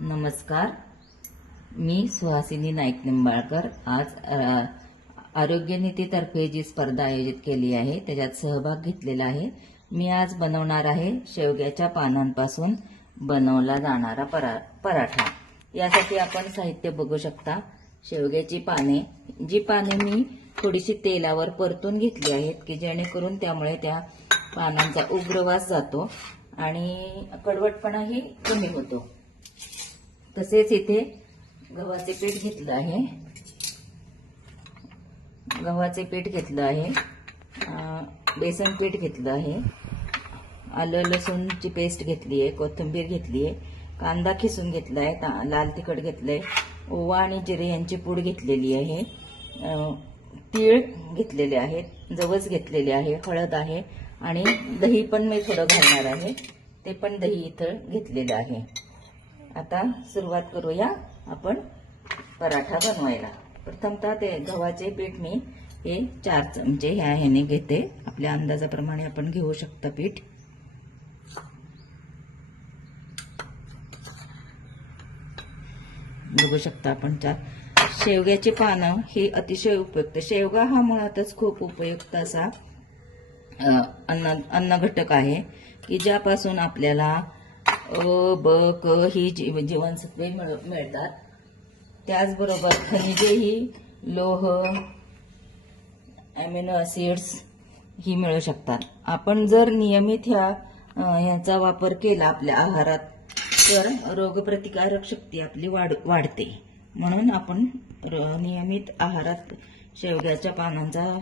नमस्कार. मी सुहासिनी नाईक निंबाळकर. आज आरोग्य नीतीतर्फे जी स्पर्धा आयोजित केली आहे त्याच्यात सहभाग घेतलेला आहे. मी आज बनवणार आहे शेवग्याच्या पानांपासून बनवला जाणारा परा पराठा. यासाठी आपण साहित्य बघू शकता. शेवग्याची पाने जी पाने मी थोडीशी तेलावर परतून घेतली आहेत की जेणेकरून त्यामुळे त्या पानांचा उग्रवास जातो आणि कडवटपणाही कमी होतो. तसेच इथे गव्हाचे पीठ घेतलं आहे. गव्हाचे पीठ घेतलं आहे. बेसन पीठ घेतलं आहे. आलं लसूणची पेस्ट घेतली आहे कोथिंबीर घेतली आहे कांदा खिसून घेतला आहे लाल तिखट घेतलं आहे ओवा आणि जिरे यांची पूड घेतलेली आहे. तीळ घेतलेले आहेत जवस घेतलेले आहे हळद आहे आणि दही पण मी थोडं घालणार आहे. ते पण दही इथं घेतलेलं आहे. आता सुरुवात करूया आपण पराठा बनवायला. प्रथमतः ते गव्हाचे पीठ मी हे चार चमचे म्हणजे ह्या ह्याने घेते. आपल्या अंदाजाप्रमाणे आपण घेऊ शकता पीठ. बघू शकता आपण चार. शेवग्याची पानं ही अतिशय उपयुक्त. शेवगा हा मुळातच खूप उपयुक्त असा अन्न अन्न घटक आहे की ज्यापासून आपल्याला अ ब क ही जीव म्हणजे जीवनसत्वे मिळ- मिळतात. त्याचबरोबर खनिजेही लोह ॲमिनो ॲसिड्स ही मिळू शकतात. आपण जर नियमित ह्या ह्याचा वापर केला आपल्या आहारात तर रोगप्रतिकारक शक्ती आपली वाढ वाढते. म्हणून आपण र- नियमित आहारात शेवग्याच्या पानांचा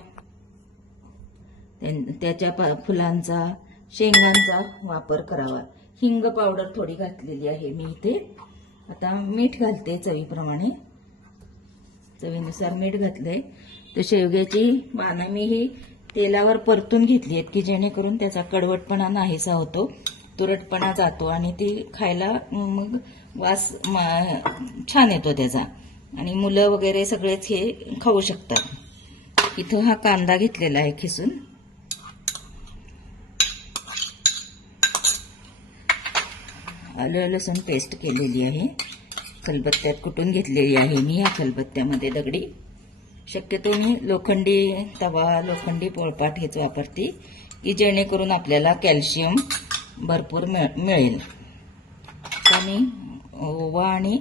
त्यां- त्याच्या फुलांचा शेंगांचा वापर करावा. हिंग पावडर थोडी घातलेली आहे मी इथे. आता मीठ घालते चवीप्रमाणे. चवीनुसार मीठ घातलंय. तर शेवग्याची पानं मी ही तेलावर परतून घेतली आहेत की जेणेकरून त्याचा कडवटपणा नाहीसा होतो तुरटपणा जातो आणि ती खायला मग वास छान येतो त्याचा. आणि मुलं वगैरे सगळेच हे खाऊ शकतात. इथं हा कांदा घेतलेला आहे खिसून. आलं लसूण पेस्ट केलेली आहे. खलबत्त्यात कुटून घेतलेली आहे मी या खलबत्त्यामध्ये दगडी. शक्यतो मी लोखंडी तवा लोखंडी पोळपाट हेच वापरते की जेणेकरून आपल्याला कॅल्शियम भरपूर मिळ मिळेल. मी ओवा आणि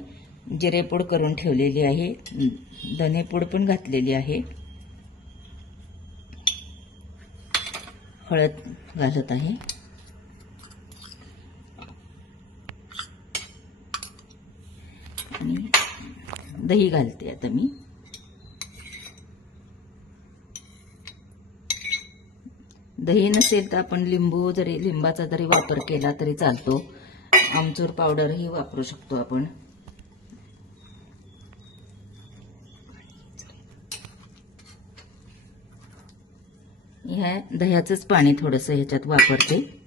जिरेपूड करून ठेवलेली आहे. धनेपूड पण घातलेली आहे. हळद घालत आहे. आणि दही घालते आता मी. दही नसेल तर आपण लिंबू जरी लिंबाचा जरी वापर केला तरी चालतो. आमचूर पावडरही वापरू शकतो आपण. ह्या दह्याचंच पाणी थोडंसं ह्याच्यात वापरते.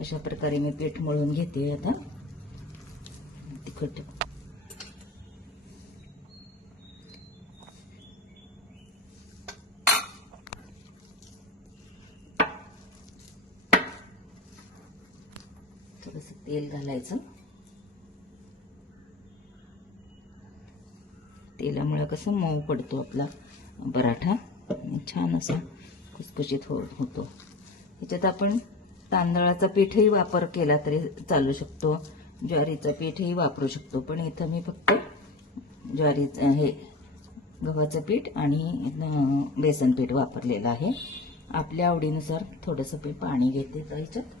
अशा प्रकारे मी पीठ मळून घेते आता. तिखट. थोडस तेल घालायचं. तेलामुळे कसं मऊ पडतो आपला पराठा. छान असा खुसखुशीत हो होतो ह्याच्यात आपण तांदळाचा पीठही वापर केला तरी चालू शकतो. ज्वारीचं पीठही वापरू शकतो. पण इथं मी फक्त ज्वारीचं हे गव्हाचं पीठ आणि बेसन पीठ वापरलेलं आहे. आपल्या आवडीनुसार थोडंसं पीठ पाणी घेते तर ह्याच्यात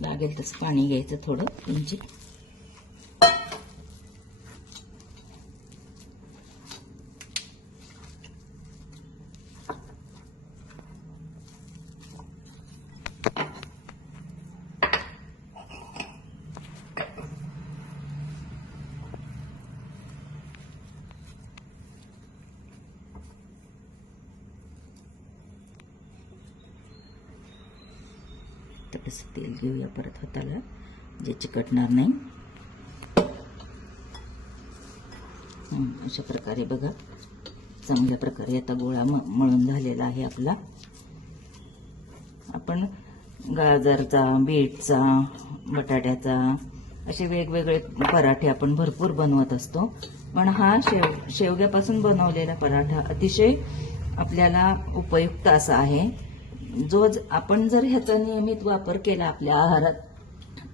लागेल तसं पाणी घ्यायचं थोडं किंचित थोडंसं तेल घेऊया परत हाताला जे चिकटणार नाही. अशा प्रकारे बघा. चांगल्या प्रकारे आता गोळा म- मळून झालेला आहे आपला. आपण गाजरचा बीटचा बटाट्याचा असे वेगवेगळे पराठे आपण भरपूर बनवत असतो. पण हा शेव शेवग्यापासून बनवलेला पराठा अतिशय आपल्याला उपयुक्त असा आहे. जो ज- आपण जर ह्याचा नियमित वापर केला आपल्या आहारात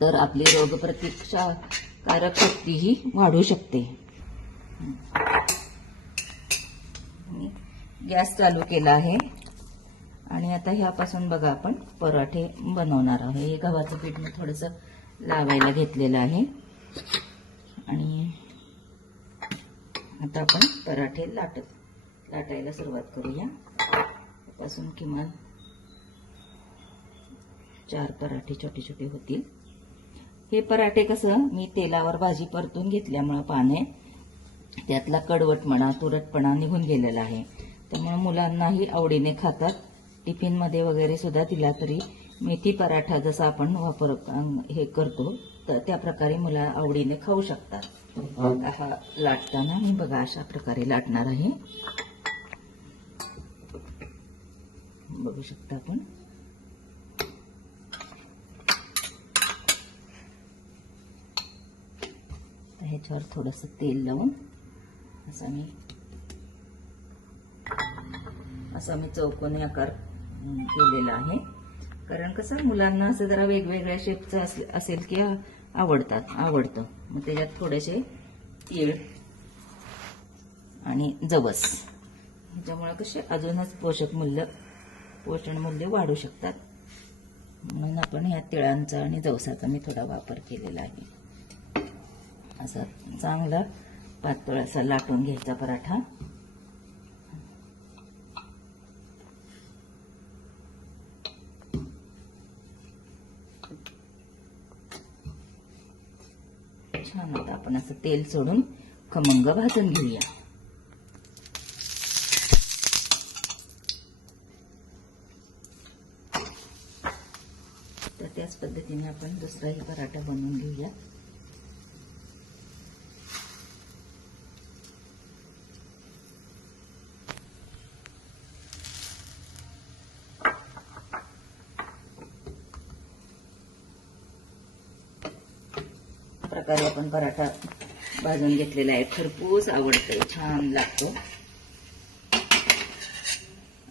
तर आपली रोगप्रतिकारक शक्तीही वाढू शकते. गॅस चालू केला आहे. आणि आता ह्यापासून बघा आपण पराठे बनवणार आहोत. हे गव्हाचं पीठ मी थोडंसं लावायला घेतलेलं आहे. आणि आता आपण पराठे लाटत लाटायला सुरुवात करूया. पासून किमान चार पराठे छोटे छोटे होतील. हे पराठे कसं मी तेलावर भाजी परतून घेतल्यामुळं पाने त्यातला कडवटपणा तुरटपणा निघून गेलेला आहे. त्यामुळे मुलांनाही आवडीने खातात. टिफिनमध्ये वगैरे सुद्धा दिला तरी मेथी पराठा जसा आपण वापर हे करतो तर त्या प्रकारे मुलं आवडीने खाऊ शकतात. हा लाटताना मी बघा अशा प्रकारे लाटणार आहे. बघू शकता आपण. त्याच्यावर थोडंसं तेल लावून असा मी असा मी चौकोनी आकार केलेला आहे. कारण कसं मुलांना असं जरा वेगवेगळ्या शेपचं असेल की आवडतात आवडतं. मग त्याच्यात थोडेसे तीळ आणि जवस. ह्याच्यामुळे कसे अजूनच पोषक मूल्य पोषण मूल्य वाढू शकतात. म्हणून आपण ह्या तिळांचा आणि जवसाचा मी थोडा वापर केलेला आहे. असा चांगला पातळ असा लाटून घ्यायचा पराठा. छान आता आपण असं तेल सोडून खमंग भाजून घेऊया. तर त्याच पद्धतीने आपण दुसराही पराठा बनवून घेऊया. प्रकारे आपण पराठा भाजून घेतलेला आहे. खरपूस आवडतो छान लागतो.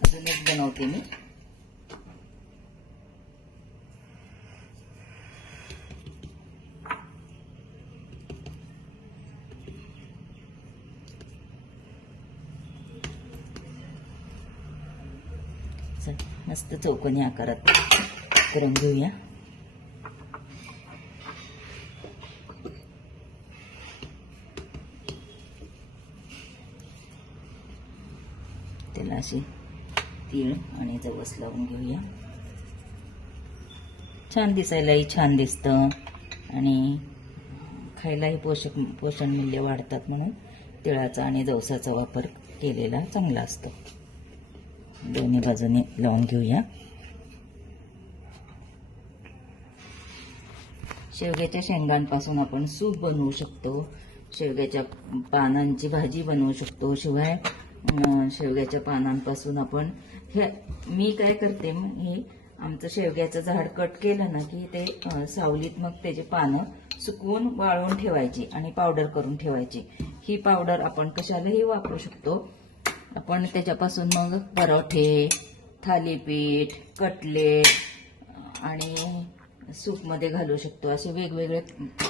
अजून एक बनवते मी. मस्त चौकोनी आकारात करून घेऊया. त्याला असे तीळ आणि जवस लावून घेऊया. छान दिसायलाही छान दिसतं. आणि खायलाही पोषक पोषण मूल्य वाढतात म्हणून तिळाचा आणि जवसाचा वापर केलेला चांगला असतो. दोन्ही बाजूने लावून घेऊया. शेवग्याच्या शेंगांपासून आपण सूप बनवू शकतो. शेवग्याच्या पानांची भाजी बनवू शकतो. शिवाय शेवग्याच्या पानांपासून आपण हे मी काय करते मग हे आमचं शेवग्याचं झाड कट केलं ना की ते सावलीत मग त्याची पानं सुकवून वाळवून ठेवायची आणि पावडर करून ठेवायची. ही पावडर आपण कशालाही वापरू शकतो. आपण त्याच्यापासून मग परोठे थालीपीठ कटलेट आणि सूपमध्ये घालू शकतो. असे वेगवेगळे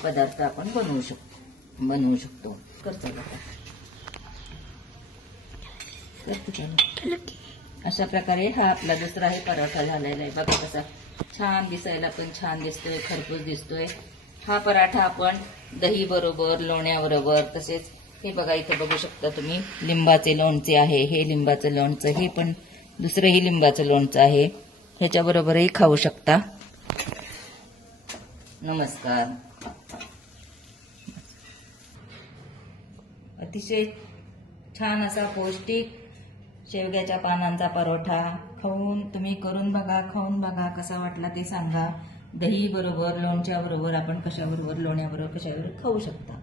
पदार्थ आपण बनवू शकतो. बनवू शकतो. करतो अशा प्रकारे हा आपला दुसरा हे पराठा झालेला आहे. बघा कसा छान दिसायला पण छान दिसतोय खरपूस दिसतोय. हा पराठा आपण दही बरोबर लोण्याबरोबर तसेच हे बघा इथे बघू शकता तुम्ही लिंबाचे लोणचे आहे. हे लिंबाचं लोणचं हे पण दुसरंही लिंबाचं लोणचं आहे. ह्याच्याबरोबरही खाऊ शकता. नमस्कार. अतिशय छान असा पौष्टिक शेवग्याच्या पानांचा परोठा. खाऊन तुम्ही करून बघा खाऊन बघा कसा वाटला ते सांगा. दही बरोबर लोणच्या बरोबर आपण कशाबरोबर लोण्याबरोबर कशाबरोबर खाऊ शकता.